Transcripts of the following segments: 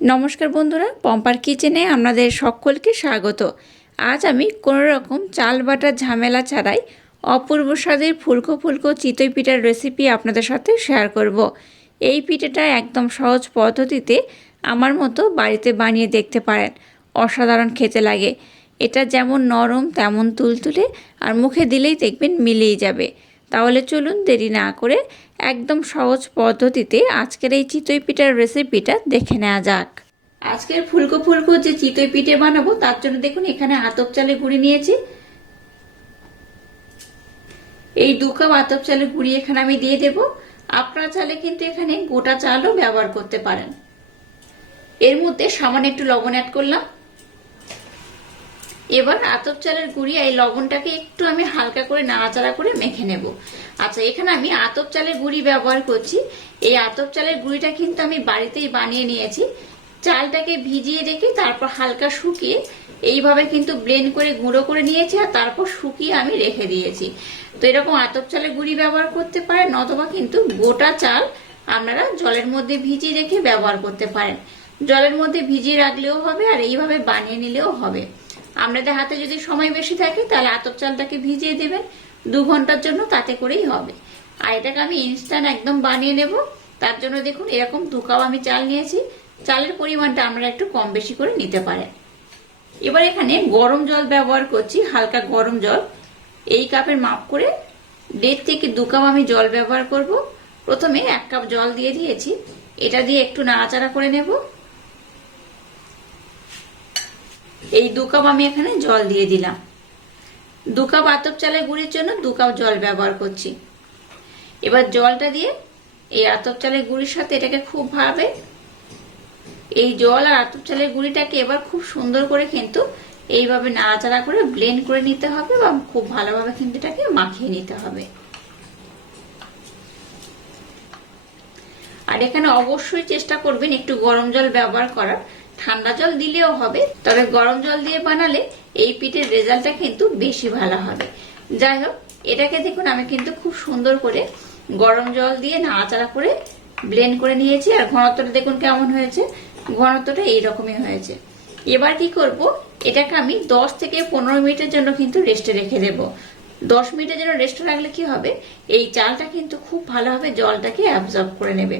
নমস্কার বন্ধুরা, পম্পার কিচেনে আপনাদের সকলকে স্বাগত। আজ আমি কোনো রকম চাল বাটার ঝামেলা ছাড়াই অপূর্ব স্বাদের ফুলকো ফুলকো চিতই পিঠার রেসিপি আপনাদের সাথে শেয়ার করব। এই পিঠাটা একদম সহজ পদ্ধতিতে আমার মতো বাড়িতে বানিয়ে দেখতে পারেন। অসাধারণ খেতে লাগে। এটা যেমন নরম, তেমন তুলতুলে আর মুখে দিলেই দেখবেন মিলেই যাবে। তাহলে চলুন দেরি না করে একদম সহজ পদ্ধতিতে আজকের এই চিতই পিঠার রেসিপিটা দেখে নেওয়া যাক। আজকের ফুলকো ফুলকো যে চিতই পিঠে বানাবো, তার জন্য দেখুন এখানে আতপ চালে গুঁড়ি নিয়েছি। এই দু কাপ আতপ চালে গুঁড়ি এখানে আমি দিয়ে দেব। আপনার চালে কিন্তু এখানে গোটা চালও ব্যবহার করতে পারেন। এর মধ্যে সামান্য একটু লবণ অ্যাড করলাম। এবার আতপ চালের গুঁড়ি এই লবণটাকে একটু আমি হালকা করে নাড়াচাড়া করে মেখে নেব। আচ্ছা এখানে আমি আতপ চালের গুঁড়ি ব্যবহার করছি। এই আতপ চালের গুঁড়িটা কিন্তু আমি বাড়িতেই বানিয়ে নিয়েছি। চালটাকে ভিজিয়ে রেখে তারপর হালকা শুকিয়ে এইভাবে কিন্তু ব্লেন্ড করে গুঁড়ো করে নিয়েছি আর তারপর শুকিয়ে আমি রেখে দিয়েছি। তো এরকম আতপ চালের গুঁড়ি ব্যবহার করতে পারেন অথবা কিন্তু গোটা চাল আপনারা জলের মধ্যে ভিজিয়ে রেখে ব্যবহার করতে পারেন। জলের মধ্যে ভিজিয়ে রাখলেও হবে আর এইভাবে বানিয়ে নিলেও হবে। আপনাদের হাতে যদি সময় বেশি থাকে, তাহলে আতপ চালটাকে ভিজিয়ে দেবেন। দু ঘণ্টার জন্য তাতে করেই হবে। আর এটাকে আমি ইনস্ট্যান্ট একদম বানিয়ে নেব। তার জন্য দেখুন, এরকম দু কাপ আমি চাল নিয়েছি। চালের পরিমাণটা আপনারা একটু কম বেশি করে নিতে পারেন। এবার এখানে গরম জল ব্যবহার করছি, হালকা গরম জল। এই কাপের মাপ করে দেড় থেকে দু কাপ আমি জল ব্যবহার করব। প্রথমে এক কাপ জল দিয়ে দিয়েছি। এটা দিয়ে একটু নাড়াচাড়া করে নেব। এই দু কাপ আমি এখানে জল দিয়ে দিলাম। দু কাপ আতপ চালের গুঁড়ির জন্য দু কাপ জল ব্যবহার করছি। এবার জলটা দিয়ে এই আতপ চালের গুঁড়ির সাথে এটাকে খুব ভাবে এই জল আর আতপ চালের গুঁড়িটাকে এবার খুব সুন্দর করে কিন্তু এইভাবে নাড়াচাড়া করে ব্লেন্ড করে নিতে হবে বা খুব ভালোভাবে কিন্তু এটাকে মাখিয়ে নিতে হবে। আর এখানে অবশ্যই চেষ্টা করবেন একটু গরম জল ব্যবহার করার। ঠান্ডা জল দিলেও হবে, তবে গরম জল দিয়ে বানালে এই পিঠের রেজাল্টটা কিন্তু বেশি ভালো হবে। যাই হোক, এটাকে দেখুন, আমি কিন্তু খুব সুন্দর করে গরম জল দিয়ে নাড়াচাড়া করে ব্লেন্ড করে নিয়েছি, আর ঘনত্বটা দেখুন কেমন হয়েছে। ঘনত্বটা এইরকমই হয়েছে। এবার কি করব, এটাকে আমি দশ থেকে পনেরো মিনিটের জন্য কিন্তু রেস্টে রেখে দেব। দশ মিনিটের জন্য রেস্টে রাখলে কি হবে? এই চালটা কিন্তু খুব ভালোভাবে জলটাকে অ্যাবজর্ব করে নেবে।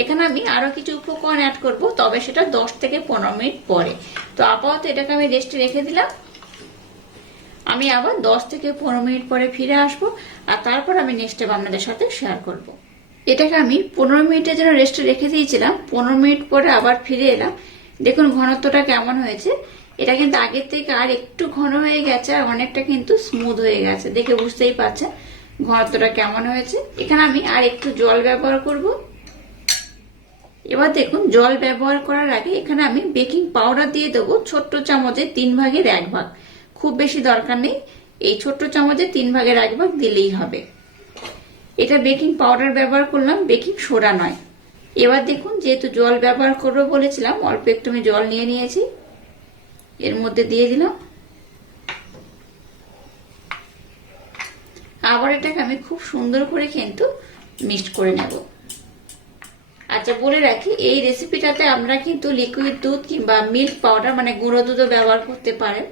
এখানে আমি আরও কিছু উপকরণ অ্যাড করব, তবে সেটা দশ থেকে পনেরো মিনিট পরে। তো আপাতত এটাকে আমি রেস্টে রেখে দিলাম। আমি আবার দশ থেকে পনেরো মিনিট পরে ফিরে আসব, আর তারপর আমি নেক্সট স্টেপ আপনাদের সাথে শেয়ার করব। এটাকে আমি পনেরো মিনিটের জন্য রেস্টে রেখে দিয়েছিলাম, পনেরো মিনিট পরে আবার ফিরে এলাম। দেখুন, ঘনত্বটা কেমন হয়েছে। এটা কিন্তু আগের থেকে আর একটু ঘন হয়ে গেছে আর অনেকটা কিন্তু স্মুথ হয়ে গেছে। দেখে বুঝতেই পারছেন ঘনত্বটা কেমন হয়েছে। এখানে আমি আর একটু জল ব্যবহার করব। এবার দেখুন, জল ব্যবহার করার আগে এখানে আমি বেকিং পাউডার দিয়ে দেবো ছোট্ট চামচে তিন ভাগের এক ভাগ। খুব বেশি দরকার নেই, এই ছোট্ট চামচে তিন ভাগের এক ভাগ দিলেই হবে। এটা বেকিং পাউডার ব্যবহার করলাম, বেকিং সোডা নয়। এবার দেখুন, যেহেতু জল ব্যবহার করব বলেছিলাম, অল্প একটু আমি জল নিয়ে নিয়েছি। এর মধ্যে দিয়ে দিলাম। আবার এটাকে আমি খুব সুন্দর করে কিন্তু মিক্সড করে নেব। আচ্ছা বলে রাখি, এই রেসিপিটাতে আমরা কিন্তু লিকুইড দুধ কিংবা মিল্ক পাউডার মানে গুঁড়ো দুধও ব্যবহার করতে পারেন।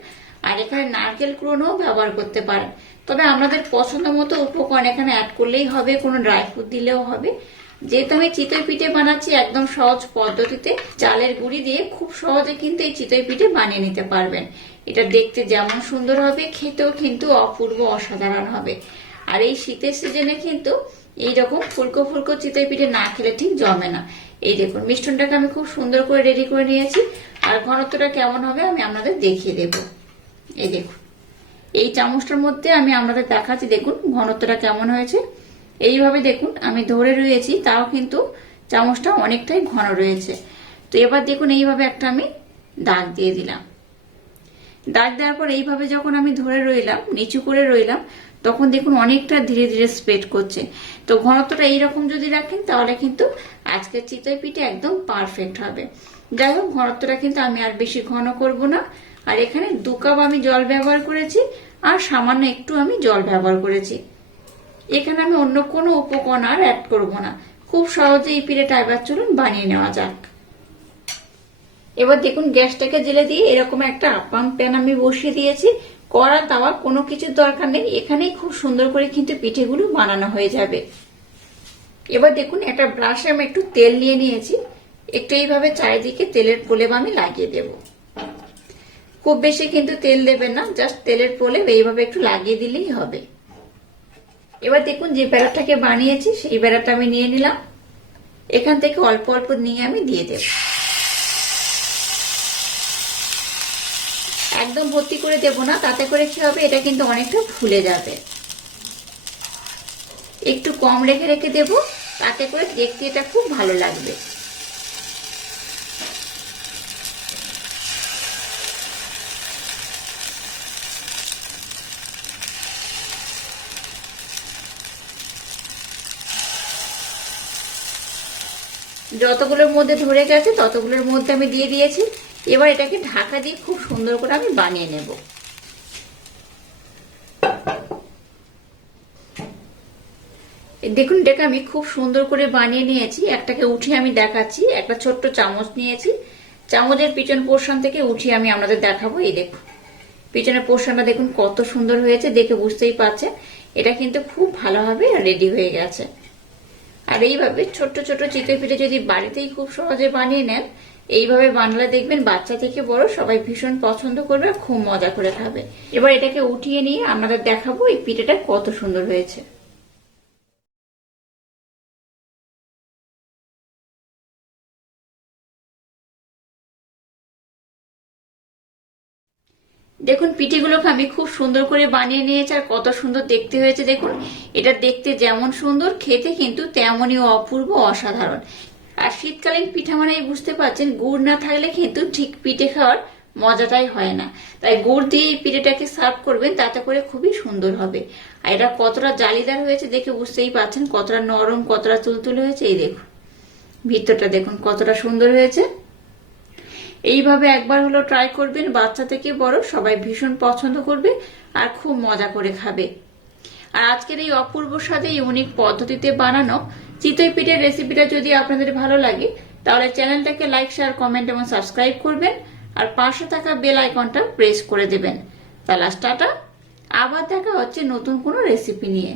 আর এখানে নারকেল ক্রোনও ব্যবহার করতে পারেন। তবে আমাদের পছন্দ মতো উপকরণ এখানে অ্যাড করলেই হবে, কোনো ড্রাই ফ্রুট দিলেও হবে। যেহেতু আমি চিতই পিঠে বানাচ্ছি একদম সহজ পদ্ধতিতে, চালের গুঁড়ি দিয়ে খুব সহজে কিন্তু এই চিতই পিঠে বানিয়ে নিতে পারবেন। এটা দেখতে যেমন সুন্দর হবে, খেতেও কিন্তু অপূর্ব অসাধারণ হবে। আর এই শীতের সিজনে কিন্তু এইরকম ফুলকো ফুলকো চিতই পিঠে না খেলে ঠিক জমে না। এই দেখুন, মিষ্টনটাকে আমি খুব সুন্দর করে রেডি করে নিয়েছি। আর ঘনত্বটা কেমন হবে আমি আপনাদের দেখিয়ে দেব। এই দেখুন, এই চামচটার মধ্যে আমি আপনাদের দেখাচ্ছি, দেখুন ঘনত্বটা কেমন হয়েছে। এইভাবে দেখুন, আমি ধরে রয়েছি, তাও কিন্তু চামচটা অনেকটাই ঘন রয়েছে। তো এবার দেখুন, এইভাবে একটা আমি দাগ দিয়ে দিলাম। দাগ দেওয়ার পর এইভাবে যখন আমি ধরে রইলাম, নিচু করে রইলাম, তখন দেখুন অনেকটা ধীরে ধীরে স্প্রেড করছে। তো ঘনত্বটা এইরকম যদি রাখেন, তাহলে কিন্তু আজকের চিতই পিঠে একদম পারফেক্ট হবে। যাই হোক, ঘনত্বটা কিন্তু আমি আর বেশি ঘন করব না। আর এখানে দু কাপ আমি জল ব্যবহার করেছি, আর সামান্য একটু আমি জল ব্যবহার করেছি। এখানে আমি অন্য কোনো উপকরণ আর অ্যাড করব না। খুব সহজে এই পিঠেটা এবার চলুন বানিয়ে নেওয়া যাক। এবার দেখুন, গ্যাসটাকে জেলে দিয়ে এরকম একটা আপাম প্যান আমি বসিয়ে দিয়েছি। কড়া তাওয়া কোনো কিছুর দরকার নেই। এখানেই খুব সুন্দর করে কিন্তু পিঠেগুলো বানানো হয়ে যাবে। এবার দেখুন, একটা ব্রাশে আমি একটু তেল নিয়ে নিয়েছি। একটু এইভাবে চারিদিকে তেলের প্রলেপ আমি লাগিয়ে দেব। খুব বেশি কিন্তু তেল দেবেন না, জাস্ট তেলের প্রলেপ এইভাবে একটু লাগিয়ে দিলেই হবে। এবার দেখুন যে বেড়াটাকে বানিয়েছি, সেই বেড়াটা আমি নিয়ে নিলাম। এখান থেকে অল্প অল্প নিয়ে আমি দিয়ে দেব। একদম ভর্তি করে দেব না, তাতে করে কি হবে, এটা কিন্তু অনেকটা ফুলে যাবে। একটু কম রেখে রেখে দেব, তাতে করে দেখতে এটা খুব ভালো লাগবে। যতগুলোর মধ্যে ধরে গেছে, ততগুলোর মধ্যে আমি দিয়ে দিয়েছি। এবার এটাকে ঢাকা দিয়ে খুব সুন্দর করে আমি বানিয়ে নেব। দেখুন, এটাকে আমি খুব সুন্দর করে বানিয়ে নিয়েছি। একটাকে উঠে আমি দেখাচ্ছি, একটা ছোট্ট চামচ নিয়েছি। চামচের পিছন পোর্শন থেকে উঠিয়ে আমি আপনাদের দেখাবো, এই দেখুন। পিছনের পোর্শনটা দেখুন কত সুন্দর হয়েছে, দেখে বুঝতেই পারছে এটা কিন্তু খুব ভালোভাবে রেডি হয়ে গেছে। আর এইভাবে ছোট্ট ছোট চিতই পিঠে যদি বাড়িতেই খুব সহজে বানিয়ে নেন, এইভাবে বানালে দেখবেন বাচ্চা থেকে বড় সবাই ভীষণ পছন্দ করবে খুব মজা করে খাবে। এবার এটাকে উঠিয়ে নিয়ে আমরা দেখাবো এই পিঠেটা কত সুন্দর হয়েছে। দেখুন পিঠেগুলোকে আমি খুব সুন্দর করে বানিয়ে নিয়েছি আর কত সুন্দর দেখতে হয়েছে। দেখুন, এটা দেখতে যেমন সুন্দর, খেতে কিন্তু তেমনই অপূর্ব, অসাধারণ। আর শীতকালীন পিঠা মানে বুঝতে পারছেন, গুড় না থাকলে কিন্তু ঠিক পিঠে খাওয়ার মজাটাই হয় না। তাই গুড় দিয়ে এই পিঠেটাকে সার্ভ করবেন, তাতে করে খুবই সুন্দর হবে। আর এটা কতটা জালিদার হয়েছে দেখে বুঝতেই পারছেন, কতটা নরম, কতটা তুলতুলে হয়েছে, এই দেখুন। ভিতরটা দেখুন কতটা সুন্দর হয়েছে। এইভাবে একবার হলো ট্রাই করবেন, বাচ্চা থেকে বড়, সবাই ভীষণ পছন্দ করবে আর খুব মজা করে খাবে। আর আজকের এই অপূর্ব স্বাদে ইউনিক পদ্ধতিতে বানানো চিতই পিঠের রেসিপিটা যদি আপনাদের ভালো লাগে, তাহলে চ্যানেলটাকে লাইক শেয়ার কমেন্ট এবং সাবস্ক্রাইব করবেন আর পাশে থাকা বেল আইকনটা প্রেস করে দেবেন। তাহলে আবার দেখা হচ্ছে নতুন কোনো রেসিপি নিয়ে।